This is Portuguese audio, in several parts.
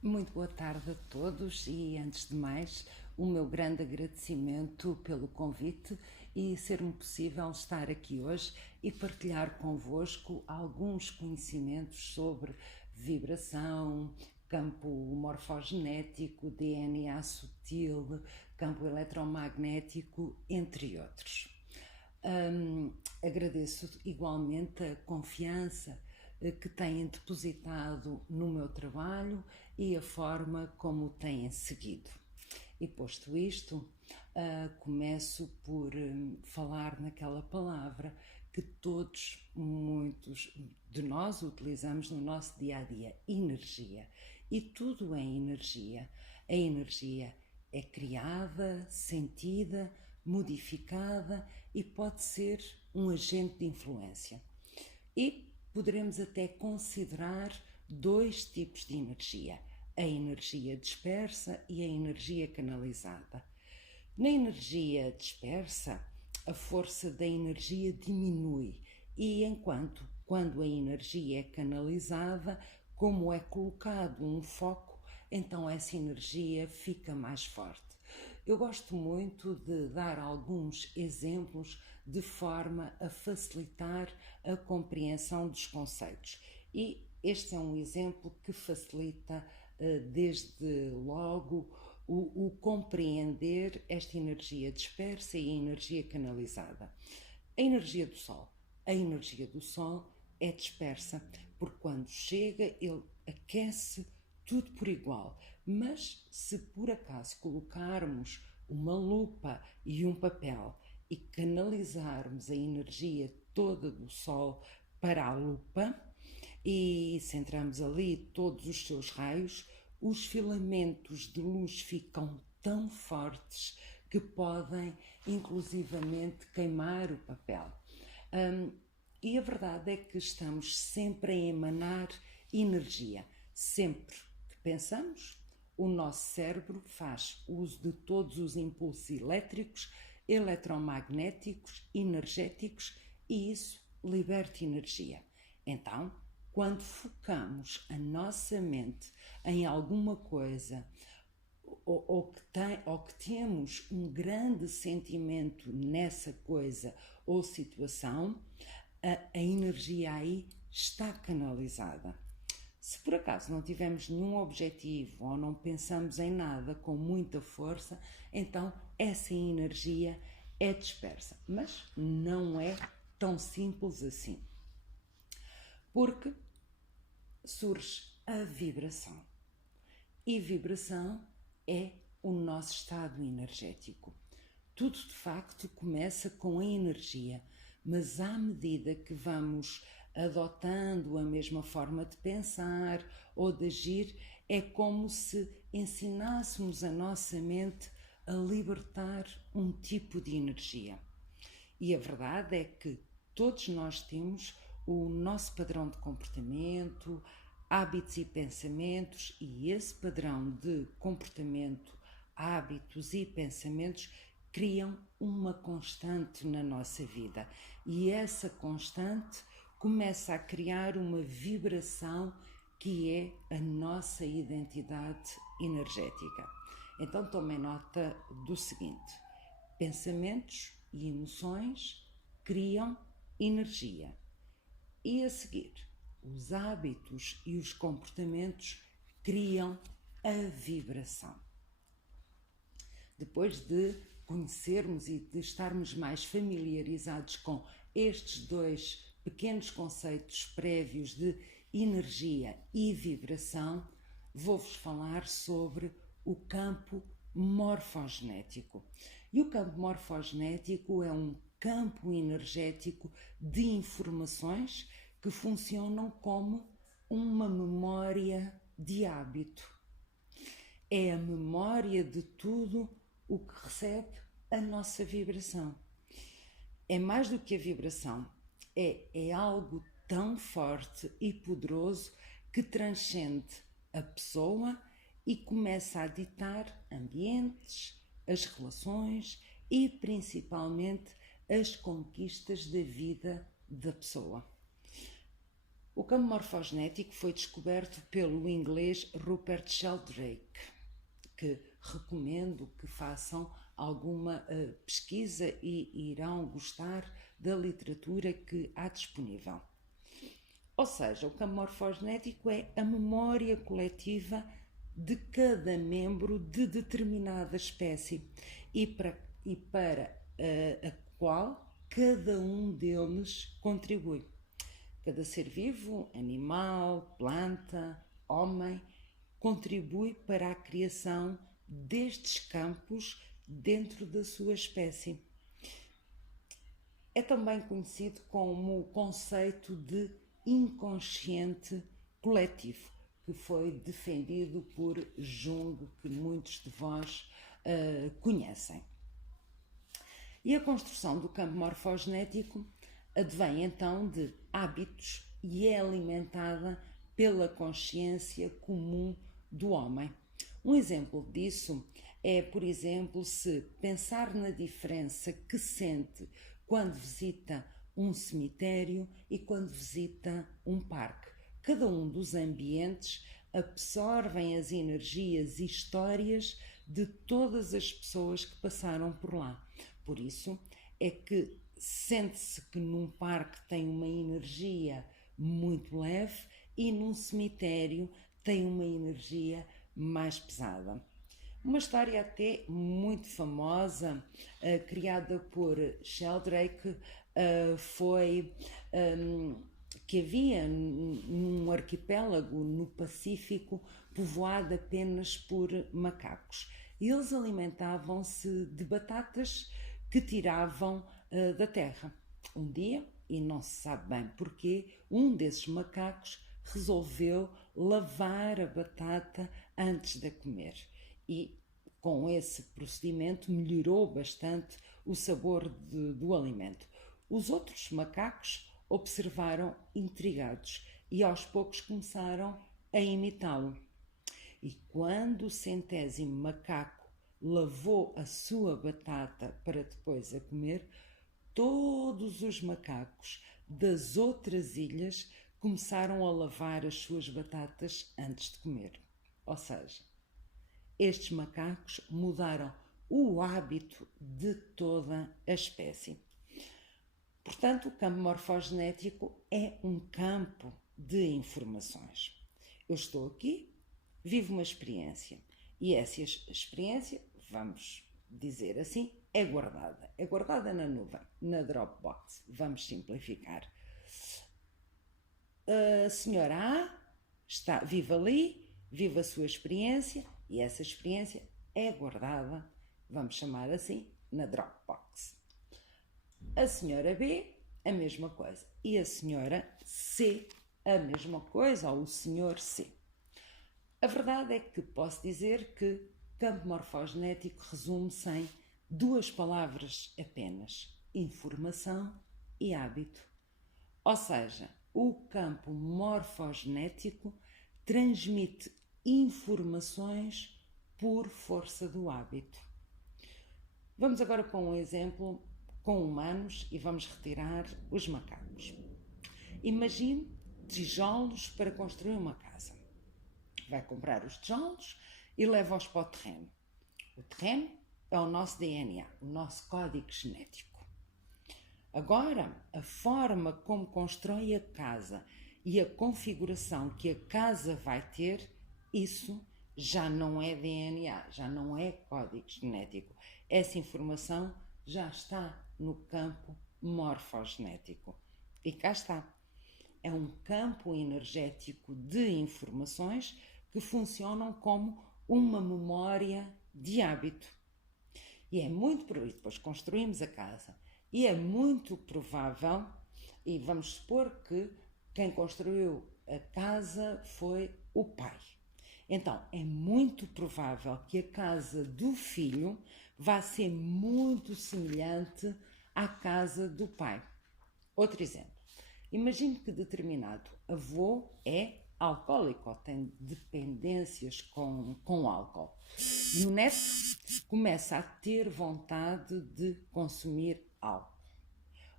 Muito boa tarde a todos e, antes de mais, o meu grande agradecimento pelo convite e ser-me possível estar aqui hoje e partilhar convosco alguns conhecimentos sobre vibração, campo morfogenético, DNA sutil, campo eletromagnético, entre outros. Agradeço igualmente a confiança que têm depositado no meu trabalho e a forma como o têm seguido. E posto isto, começo por falar naquela palavra que muitos de nós utilizamos no nosso dia a dia: energia. E tudo é energia. A energia é criada, sentida, modificada e pode ser um agente de influência. E poderemos até considerar dois tipos de energia: a energia dispersa e a energia canalizada. Na energia dispersa, a força da energia diminui e quando a energia é canalizada, como é colocado um foco, então essa energia fica mais forte. Eu gosto muito de dar alguns exemplos de forma a facilitar a compreensão dos conceitos. E este é um exemplo que facilita desde logo o compreender esta energia dispersa e a energia canalizada. A energia do Sol. A energia do Sol é dispersa, porque quando chega ele aquece tudo por igual. Mas se por acaso colocarmos uma lupa e um papel e canalizarmos a energia toda do Sol para a lupa e centramos ali todos os seus raios, os filamentos de luz ficam tão fortes que podem inclusivamente queimar o papel. E a verdade é que estamos sempre a emanar energia. Sempre que pensamos, o nosso cérebro faz uso de todos os impulsos elétricos, eletromagnéticos, energéticos, e isso liberta energia. Então, quando focamos a nossa mente em alguma coisa ou que temos um grande sentimento nessa coisa ou situação, a energia aí está canalizada. Se por acaso não tivermos nenhum objetivo ou não pensamos em nada com muita força, então essa energia é dispersa. Mas não é tão simples assim. Porque surge a vibração. E vibração é o nosso estado energético. Tudo de facto começa com a energia, mas à medida que vamos adotando a mesma forma de pensar ou de agir, é como se ensinássemos a nossa mente a libertar um tipo de energia. E a verdade é que todos nós temos o nosso padrão de comportamento, hábitos e pensamentos, e esse padrão de comportamento, hábitos e pensamentos criam uma constante na nossa vida. E essa constante começa a criar uma vibração que é a nossa identidade energética. Então tomem nota do seguinte: pensamentos e emoções criam energia. E a seguir, os hábitos e os comportamentos criam a vibração. Depois de conhecermos e de estarmos mais familiarizados com estes dois pequenos conceitos prévios de energia e vibração, vou-vos falar sobre o campo morfogenético. E o campo morfogenético é um campo energético de informações que funcionam como uma memória de hábito. É a memória de tudo o que recebe a nossa vibração. É mais do que a vibração, é algo tão forte e poderoso que transcende a pessoa e começa a ditar ambientes, as relações e principalmente as conquistas da vida da pessoa. O campo morfogenético foi descoberto pelo inglês Rupert Sheldrake, que recomendo que façam alguma pesquisa e irão gostar da literatura que há disponível. Ou seja, o campo morfogenético é a memória coletiva de cada membro de determinada espécie e para a qual cada um deles contribui. Cada ser vivo, animal, planta, homem, contribui para a criação destes campos dentro da sua espécie. É também conhecido como o conceito de inconsciente coletivo, que foi defendido por Jung, que muitos de vós conhecem. E a construção do campo morfogenético advém então de hábitos e é alimentada pela consciência comum do homem. Um exemplo disso é, por exemplo, se pensar na diferença que sente quando visita um cemitério e quando visita um parque. Cada um dos ambientes absorvem as energias e histórias de todas as pessoas que passaram por lá. Por isso é que sente-se que num parque tem uma energia muito leve e num cemitério tem uma energia mais pesada. Uma história até muito famosa, criada por Sheldrake, foi que havia num arquipélago no Pacífico povoado apenas por macacos. Eles alimentavam-se de batatas que tiravam da terra. Um dia, e não se sabe bem porquê, um desses macacos resolveu lavar a batata antes de a comer. E com esse procedimento melhorou bastante o sabor do alimento. Os outros macacos observaram intrigados e aos poucos começaram a imitá-lo. E quando o 100º macaco lavou a sua batata para depois a comer, todos os macacos das outras ilhas começaram a lavar as suas batatas antes de comer. Ou seja, estes macacos mudaram o hábito de toda a espécie. Portanto, o campo morfogenético é um campo de informações. Eu estou aqui, vivo uma experiência e essa experiência, vamos dizer assim, é guardada na nuvem, na Dropbox. Vamos simplificar. A senhora A vive ali, vive a sua experiência e essa experiência é guardada, vamos chamar assim, na Dropbox. A senhora B, a mesma coisa. E a senhora C, a mesma coisa, ou o senhor C. A verdade é que posso dizer que campo morfogenético resume-se em 2 palavras apenas: informação e hábito. Ou seja, o campo morfogenético transmite informações por força do hábito. Vamos agora para um exemplo com humanos e vamos retirar os macacos. Imagine tijolos para construir uma casa. Vai comprar os tijolos e leva-os para o terreno. O terreno é o nosso DNA, o nosso código genético. Agora, a forma como constrói a casa e a configuração que a casa vai ter, isso já não é DNA, já não é código genético. Essa informação já está no campo morfogenético. E cá está. É um campo energético de informações que funcionam como uma memória de hábito. E é muito provável, depois construímos a casa, e é muito provável, e vamos supor que quem construiu a casa foi o pai. Então, é muito provável que a casa do filho vá ser muito semelhante à casa do pai. Outro exemplo. Imagine que determinado avô é alcoólico ou tem dependências com álcool. E o neto começa a ter vontade de consumir álcool.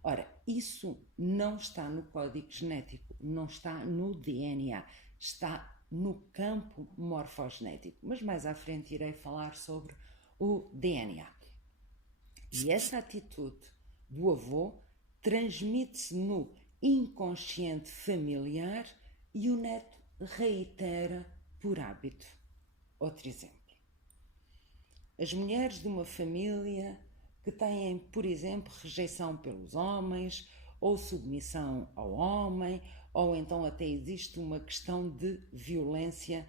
Ora, isso não está no código genético. não está no DNA, está no campo morfogenético. Mas mais à frente irei falar sobre o DNA. E essa atitude do avô transmite-se no inconsciente familiar e o neto reitera por hábito. Outro exemplo. As mulheres de uma família que têm, por exemplo, rejeição pelos homens, ou submissão ao homem, ou então até existe uma questão de violência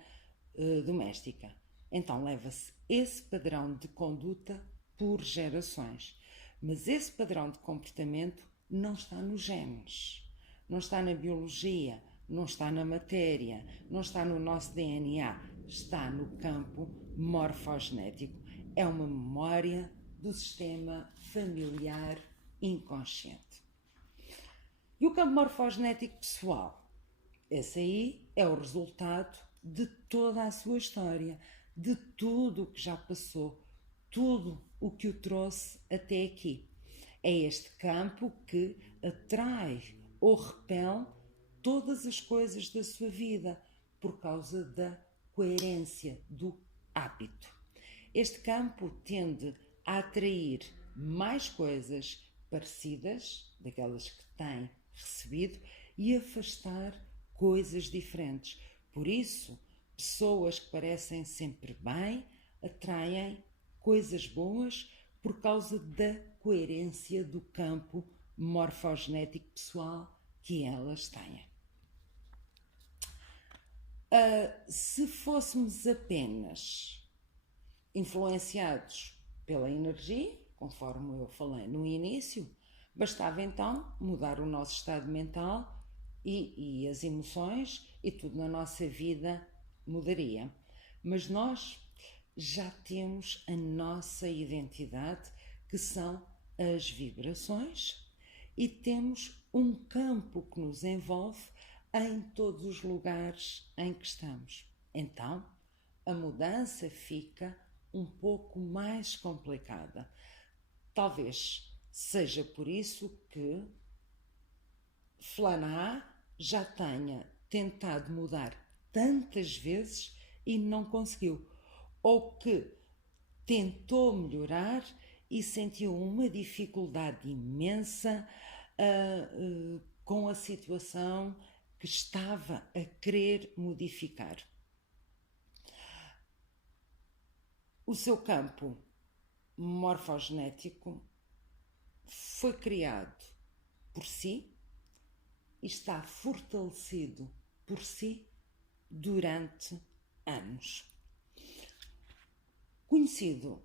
doméstica. Então leva-se esse padrão de conduta por gerações. Mas esse padrão de comportamento não está nos genes, não está na biologia, não está na matéria, não está no nosso DNA, está no campo morfogenético. É uma memória do sistema familiar inconsciente. E o campo morfogenético pessoal? Esse aí é o resultado de toda a sua história, de tudo o que já passou, tudo o que o trouxe até aqui. É este campo que atrai ou repele todas as coisas da sua vida por causa da coerência do hábito. Este campo tende a atrair mais coisas parecidas daquelas que tem recebido e afastar coisas diferentes. Por isso, pessoas que parecem sempre bem atraem coisas boas por causa da coerência do campo morfogenético pessoal que elas têm. Se fôssemos apenas influenciados pela energia, conforme eu falei no início, bastava então mudar o nosso estado mental e as emoções e tudo na nossa vida mudaria. Mas nós já temos a nossa identidade, que são as vibrações, e temos um campo que nos envolve em todos os lugares em que estamos. Então, a mudança fica um pouco mais complicada. Talvez seja por isso que Fulana A já tenha tentado mudar tantas vezes e não conseguiu. Ou que tentou melhorar e sentiu uma dificuldade imensa com a situação que estava a querer modificar. O seu campo morfogenético foi criado por si e está fortalecido por si durante anos. Conhecido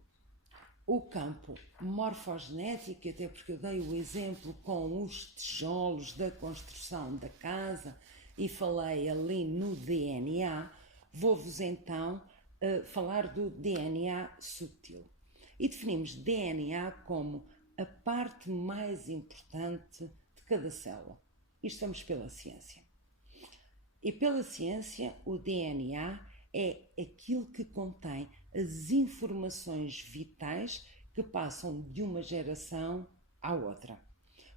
o campo morfogenético, até porque eu dei o exemplo com os tijolos da construção da casa e falei ali no DNA, vou-vos então falar do DNA sutil. E definimos DNA como a parte mais importante de cada célula. E estamos pela ciência. E pela ciência, o DNA é aquilo que contém as informações vitais que passam de uma geração à outra.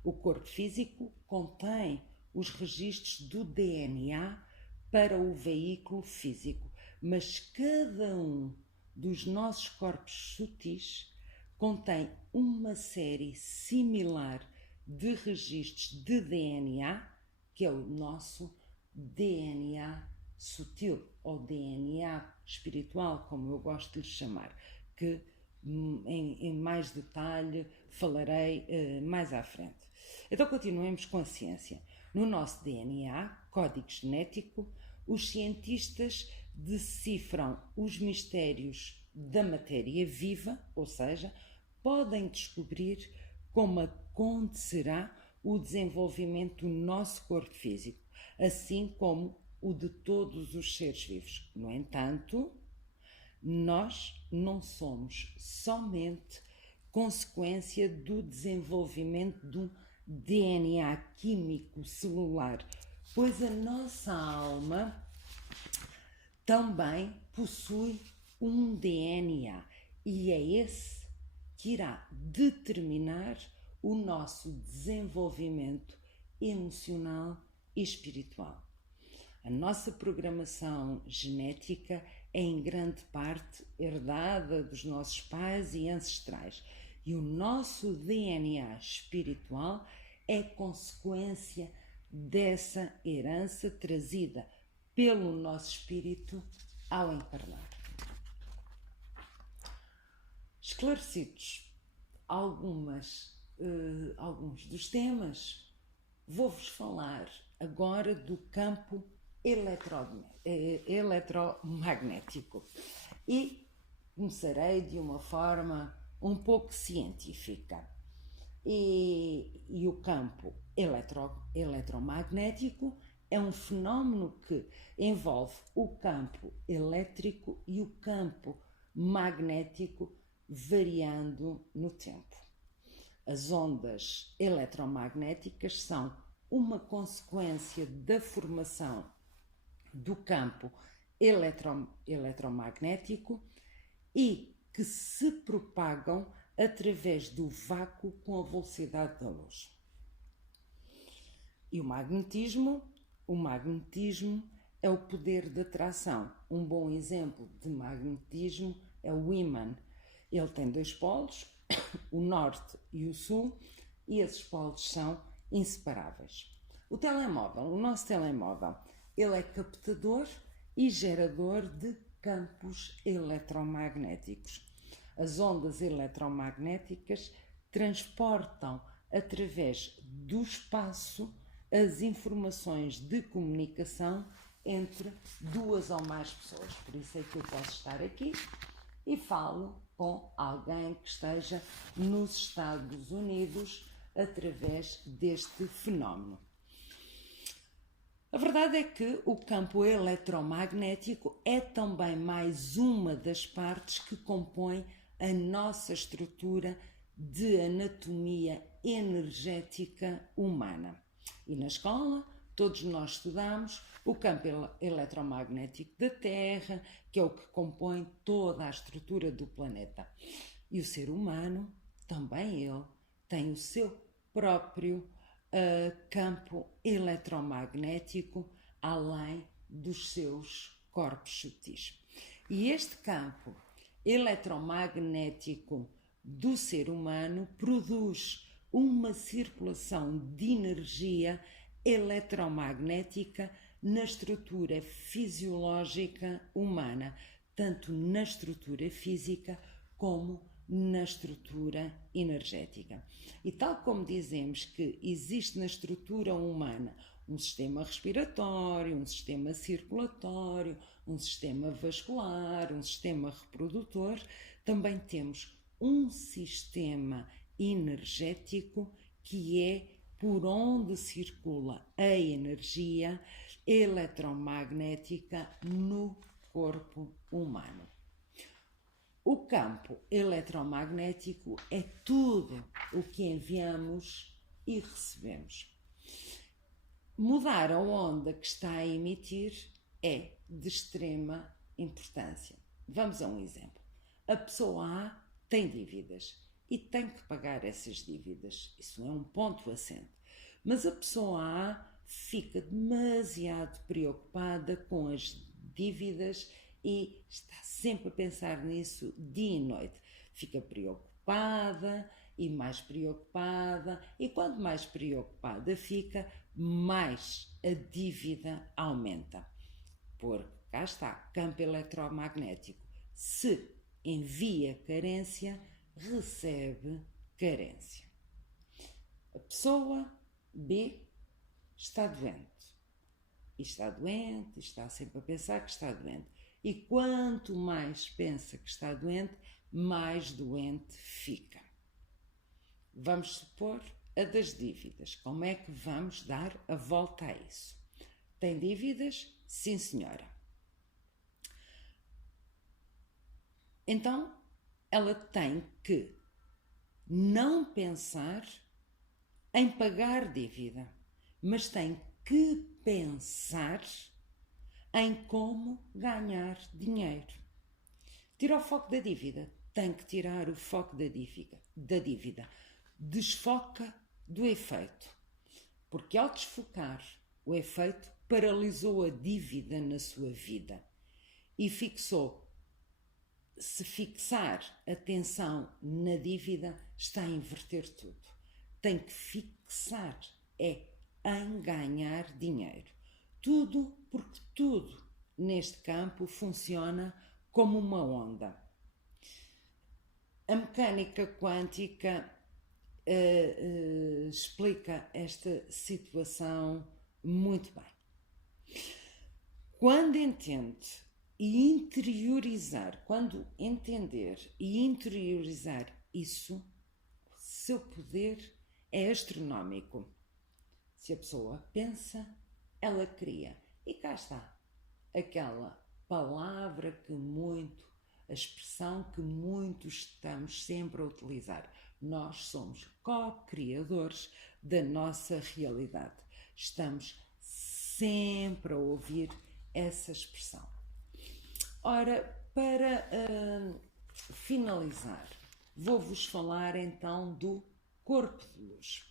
O corpo físico contém os registros do DNA para o veículo físico, mas cada um dos nossos corpos sutis contém uma série similar de registros de DNA, que é o nosso DNA sutil, ou DNA espiritual, como eu gosto de lhe chamar, que em mais detalhe falarei mais à frente. Então continuemos com a ciência. No nosso DNA, código genético, os cientistas decifram os mistérios da matéria viva, ou seja, podem descobrir como acontecerá o desenvolvimento do nosso corpo físico, assim como o de todos os seres vivos. No entanto, nós não somos somente consequência do desenvolvimento do DNA químico celular, pois a nossa alma também possui um DNA e é esse que irá determinar o nosso desenvolvimento emocional e espiritual. A nossa programação genética é em grande parte herdada dos nossos pais e ancestrais, e o nosso DNA espiritual é consequência dessa herança trazida pelo nosso espírito ao encarnar. Esclarecidos alguns dos temas, vou-vos falar agora do campo eletromagnético e começarei de uma forma um pouco científica. E o campo eletromagnético é um fenómeno que envolve o campo elétrico e o campo magnético variando no tempo. As ondas eletromagnéticas são uma consequência da formação do campo eletromagnético e que se propagam através do vácuo com a velocidade da luz. E o magnetismo é o poder de atração. Um bom exemplo de magnetismo é o ímã. Ele tem dois polos, o norte e o sul, e esses polos são inseparáveis. O nosso telemóvel, ele é captador e gerador de campos eletromagnéticos. As ondas eletromagnéticas transportam através do espaço as informações de comunicação entre duas ou mais pessoas. Por isso é que eu posso estar aqui e falo com alguém que esteja nos Estados Unidos através deste fenómeno. A verdade é que o campo eletromagnético é também mais uma das partes que compõe a nossa estrutura de anatomia energética humana. E na escola, todos nós estudamos o campo eletromagnético da Terra, que é o que compõe toda a estrutura do planeta. E o ser humano, também ele, tem o seu próprio campo eletromagnético além dos seus corpos sutis. E este campo eletromagnético do ser humano produz uma circulação de energia eletromagnética na estrutura fisiológica humana, tanto na estrutura física como na estrutura energética. E tal como dizemos que existe na estrutura humana um sistema respiratório, um sistema circulatório, um sistema vascular, um sistema reprodutor, também temos um sistema energético que é por onde circula a energia eletromagnética no corpo humano. O campo eletromagnético é tudo o que enviamos e recebemos. Mudar a onda que está a emitir é de extrema importância. Vamos a um exemplo. A pessoa A tem dívidas e tem que pagar essas dívidas. Isso é um ponto assente. Mas a pessoa A fica demasiado preocupada com as dívidas e está sempre a pensar nisso dia e noite. Fica preocupada e mais preocupada, e quanto mais preocupada fica, mais a dívida aumenta. Porque cá está, campo eletromagnético. Se envia carência, recebe carência. A pessoa B está doente. E está sempre a pensar que está doente. E quanto mais pensa que está doente, mais doente fica. Vamos supor a das dívidas. Como é que vamos dar a volta a isso? Tem dívidas? Sim, senhora. Então, ela tem que não pensar em pagar dívida, mas tem que pensar em como ganhar dinheiro. Tira o foco da dívida. Tem que tirar o foco da dívida. Desfoca do efeito. Porque ao desfocar O efeito paralisou a dívida na sua vida e se fixar atenção na dívida, está a inverter tudo. Tem que fixar em ganhar dinheiro. Tudo, porque tudo neste campo funciona como uma onda. A mecânica quântica explica esta situação muito bem. Quando entender e interiorizar isso, o seu poder é astronómico. Se a pessoa pensa, ela cria. E cá está aquela palavra a expressão que muitos estamos sempre a utilizar. Nós somos co-criadores da nossa realidade. Estamos sempre a ouvir essa expressão. Ora, para finalizar, vou-vos falar então do corpo de luz.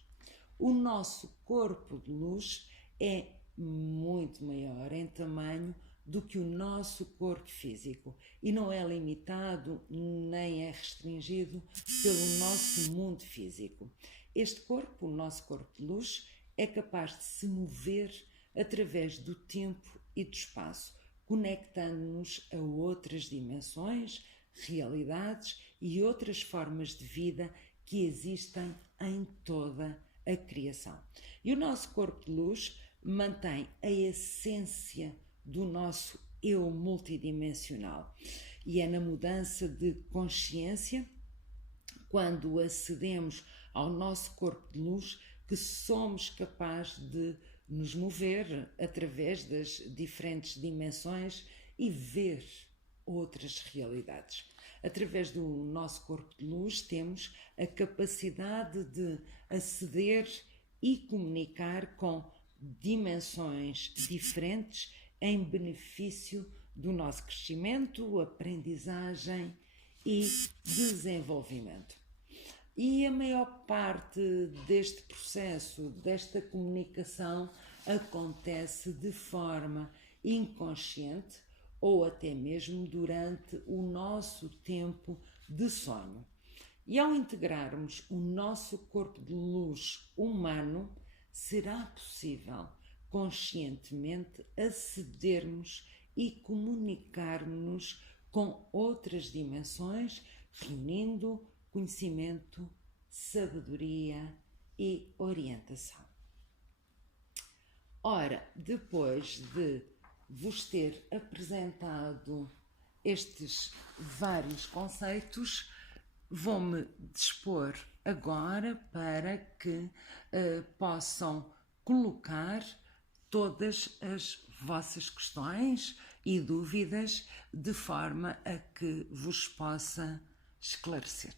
O nosso corpo de luz é muito maior em tamanho do que o nosso corpo físico e não é limitado nem é restringido pelo nosso mundo físico. Este corpo, o nosso corpo de luz, é capaz de se mover através do tempo e do espaço, conectando-nos a outras dimensões, realidades e outras formas de vida que existem em toda a criação. E o nosso corpo de luz mantém a essência do nosso eu multidimensional. E é na mudança de consciência, quando acedemos ao nosso corpo de luz, que somos capazes de nos mover através das diferentes dimensões e ver outras realidades. Através do nosso corpo de luz temos a capacidade de aceder e comunicar com dimensões diferentes em benefício do nosso crescimento, aprendizagem e desenvolvimento. E a maior parte deste processo, desta comunicação, acontece de forma inconsciente ou até mesmo durante o nosso tempo de sonho. E ao integrarmos o nosso corpo de luz humano, será possível conscientemente acedermos e comunicarmos com outras dimensões, reunindo conhecimento, sabedoria e orientação. Ora, depois de vos ter apresentado estes vários conceitos, vou-me dispor agora para que possam colocar todas as vossas questões e dúvidas de forma a que vos possa esclarecer.